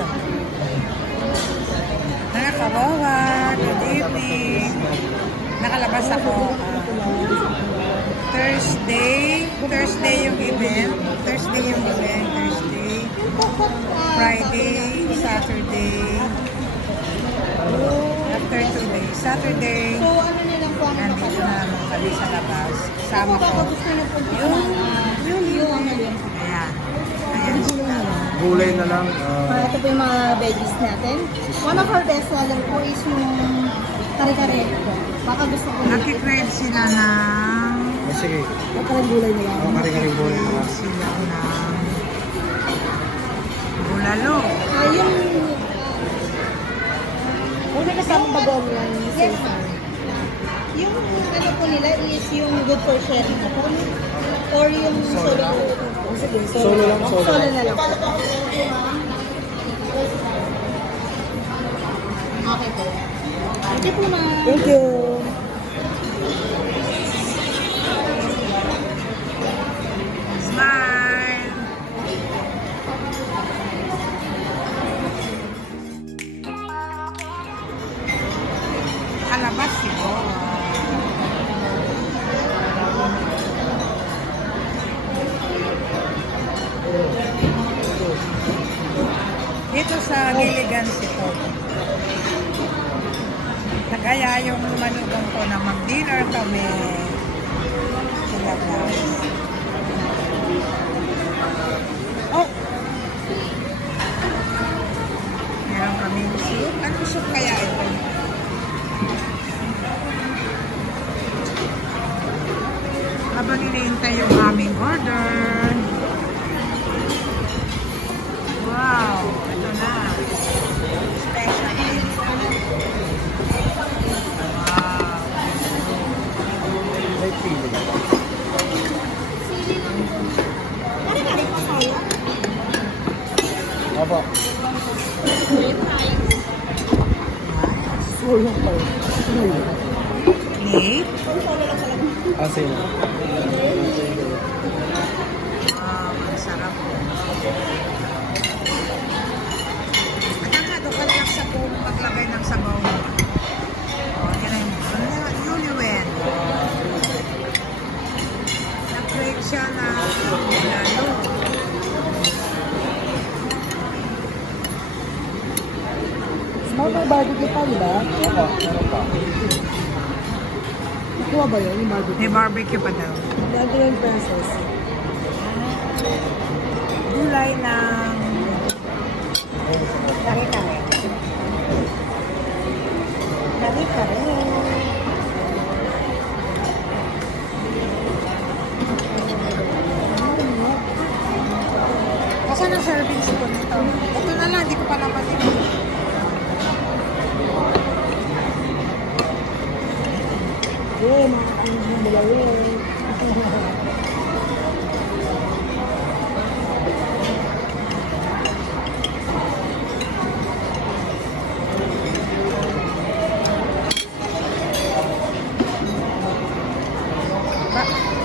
tayo. Mga kawawa, good evening. Nakalabas ako. Thursday yung event. Thursday. Friday, Saturday. After 2 days. Saturday. So, ano nilang po ang Nandito na naman kami sa labas. Kasama ko. gusto niyo po yung ano yun. Ayan. Ayan. Gulay na lang. Ito po yung mga veggies natin. One of our best seller po is yung kare-kare po. Baka gusto ko nila. Nakikrave sila ng... Sige. Parang gulay na yan. Kari-karing gulay na lang. Sila ng... Bulalo. Yung... Una kasama bagong lang. Yes, ma'am. Yung ano po nila is yung good for sharing na po. Or yung solo. Sige, Solo lang, solo. Solo na lang po. Okay po. Okay po, ma'am. Thank you. Smile! Alabas si Boa. Dito sa Gilligan's ito. Nagaya yung manugong ko na mag-dinner kami. Sila guys. Oh! Meron kami soup. Anong soup kaya ito? Habang iniintay yung aming order. Wow! Ito na. Special. Wow! May feeling. Kare-kare po tayo. Aba. Solo pa yun. Nate? Asin. Wow, ang sarap. At nga, doon ka lang sa buong maglagay ng sabaw mo. O, yan ay Yuliwen. Nag-create siya na lalo. Smoker barbecue pa, di ba? Aba, meron pa. Nakuha ba yun, yung barbecue? May barbecue pa daw. 99 pesos. Gulay ng Kare-kare. Kare-kare. Kasi ang serving ko nito. Ito na lang, hindi ko pa naman ito. Yun, ang malawin.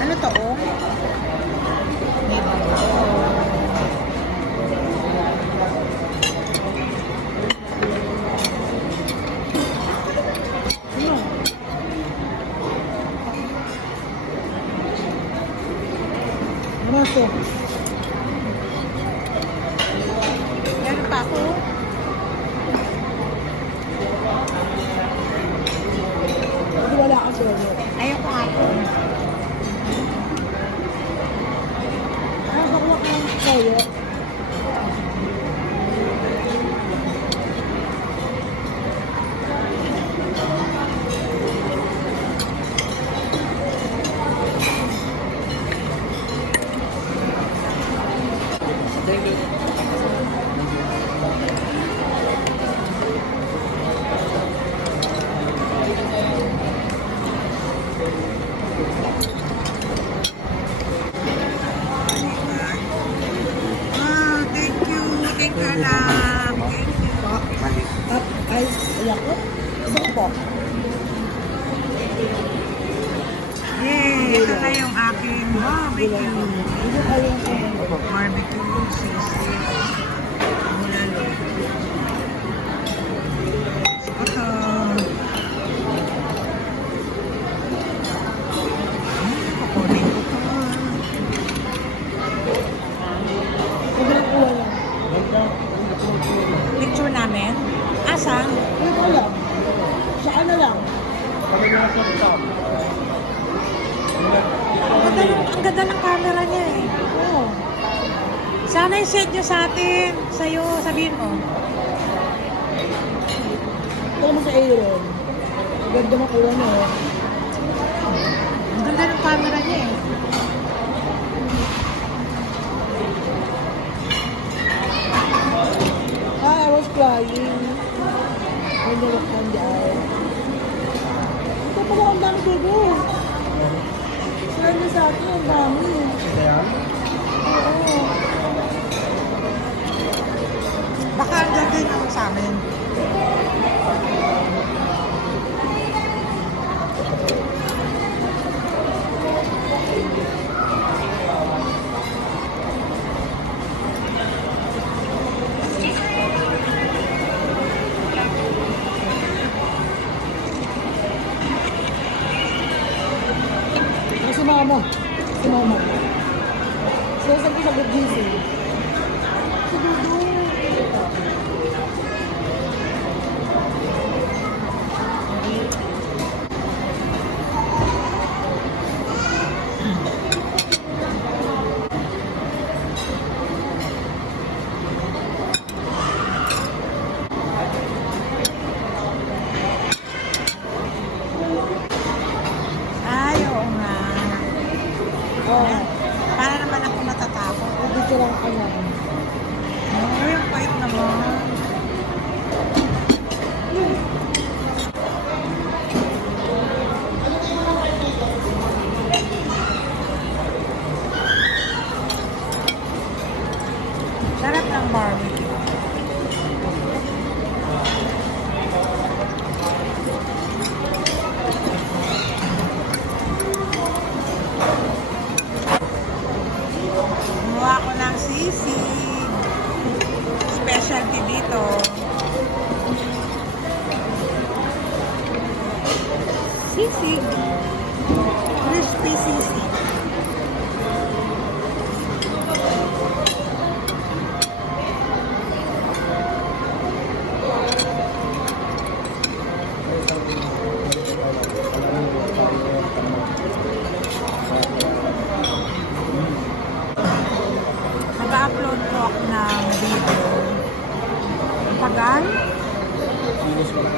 Ano to, oh? May bago. Ano ito? Meron pa ako. Hindi wala ka sila. Ayoko nga po. Ano ba kuha ka ng toyo? po. Yay! Ito na yung aking barbecue. Barbecue, sisig, bulalo. lasa? Hindi ko alam. Sa ano lang. Ang ganda ng camera niya eh. Oo. Sana i-set nyo sa atin. Sa'yo, sabihin mo. Ito naman sa Aaron. Ganda makuha mo. Ang ganda ng camera niya eh. I was crying. When they looked on the eye. Ito pala ang dami dugo. Sabi sa akin, ang dami. Kaya? Oo. Baka ang ganda yung sa amin. Si mama. Si mama. Sinasabi ko sa good gising. Si Dudu. Ay, oo nga. Oh, Para naman ako matatakot. dito lang ano. Ay, ang pait naman. Sarap ng barbecue. Gumawa ko ng sisig. Specialty dito. Sisig. Crispy sisig. Nag-upload ko ako ng video. Ang tagal? Kilos ko lang.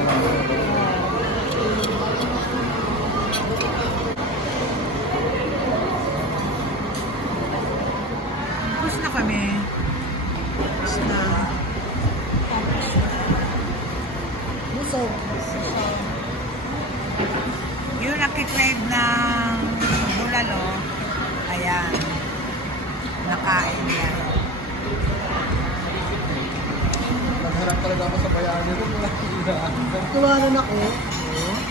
Tapos na kami. Tapos na. Gusto. Yung nakikrave ng bulalo, ayan. Nakain yan. Nagharap talaga ako sa bayani ko. Tumanan ako.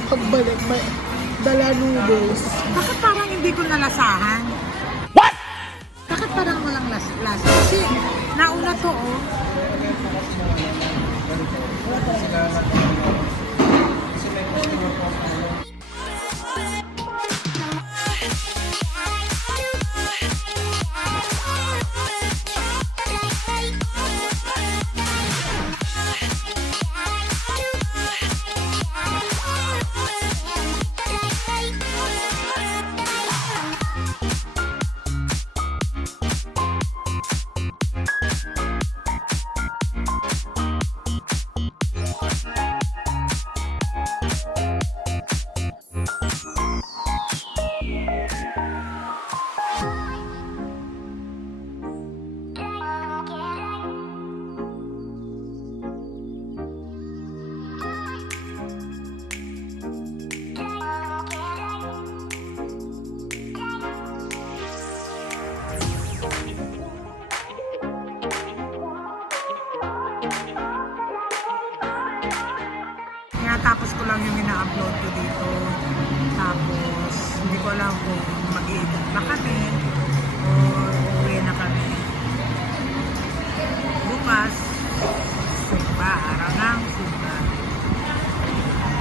Pagbalik, dala noodles. Bakit parang hindi ko nalasahan? What? Bakit parang walang lasa? Kasi nauna to oh. Tinatapos ko lang yung ina-upload ko dito. Tapos, hindi ko alam kung mag-i-edit na kami o uwi na kami. Bukas, Sumba, araw ng Sumba.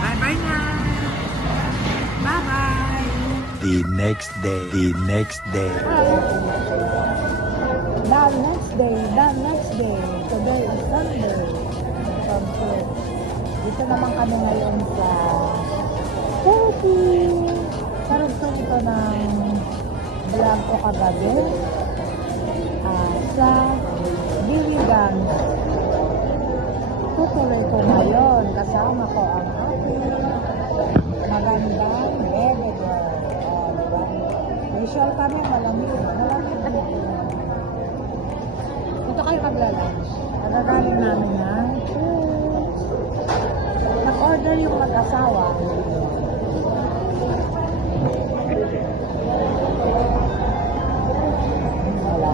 Bye-bye na! Bye-bye! The next day. The next day. The next day. Today is Sunday. From church. Dito naman kami ngayon sa Turkey. Karugtong ito ng vlog ko kagabi. Sa Giligan. Tutuloy ko ngayon. Kasama ko ang aking magandang baby girl. Diba? May shawl kami, malamig. Malamig dito. Dito kayo magla-lunch. Nagagaling namin ng chips. Nag-order yung mag-asawa. Wala.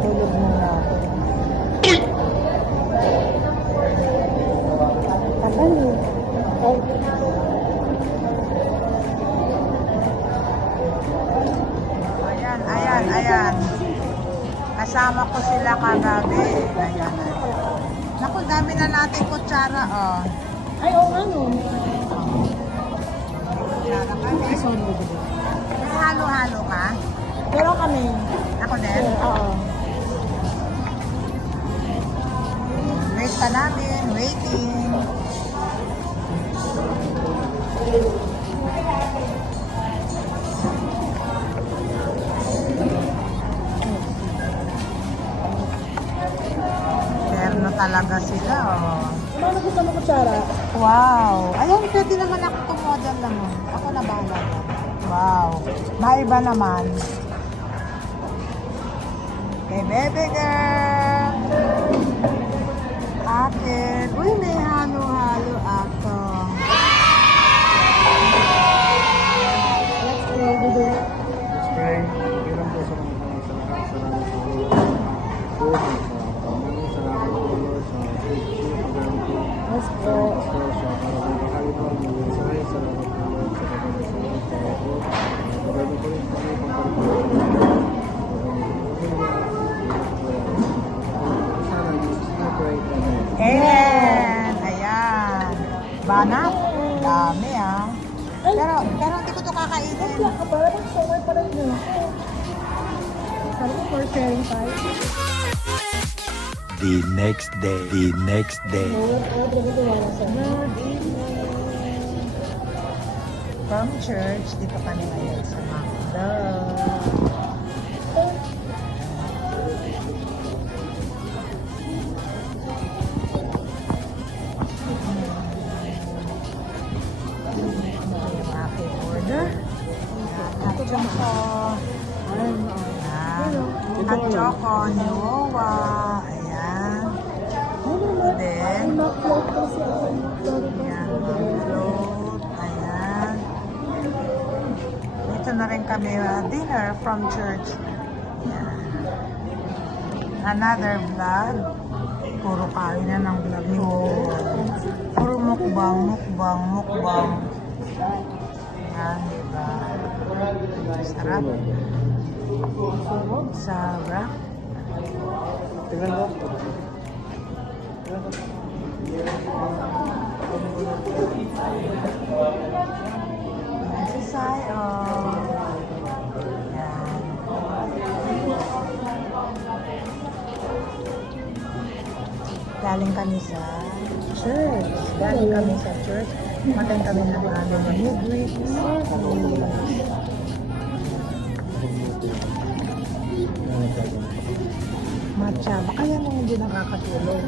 Tulog muna ako. Tagal eh. Ayan. Kasama ko sila kagabi. Ayan. Naku, dami na natin kutsara, oh. Ay, oo nga no. Kutsara kami. Ay, sorry. May halo-halo ka? Pero kami. Ako din? Oo. Wait pa namin. Waiting. Terno talaga sila, oh. Ano gusto mo kutsara? Wow! Ayun, pwede naman ako tumodel naman. Ako na bahala. Wow! Maiba naman. Okay, baby girl! Akin. Uy, may halo-halo ako. Let's go. Dito. Spray. Okay lang po sa mga salamat sa food, sa salamat sa Let's go. Ayan! Ayan! Banat? Dami, ah. Pero hindi ko ito kakainin. Wala ka ba? Somewhere pa rin yun. Sabi ko for sharing tayo. The next day. The next day. Good evening. From church, dito kami ngayon sa Macdo. Yung aking order. Hot choco. Hot choco, Nuwa. Ayan. Then, ayan, float. Ayan. Dito na rin kami dinner from church. Ayan. Another vlog. Puro kain na ng vlog ni Wowan. Puro mukbang. Ayan, diba? Sarap. Sarap. Tingnan mo. Ayan si Sayo. Ayan. Galing kami sa church. Matan kami ng midweek. Matcha. Baka yan ang hindi nakakatulog.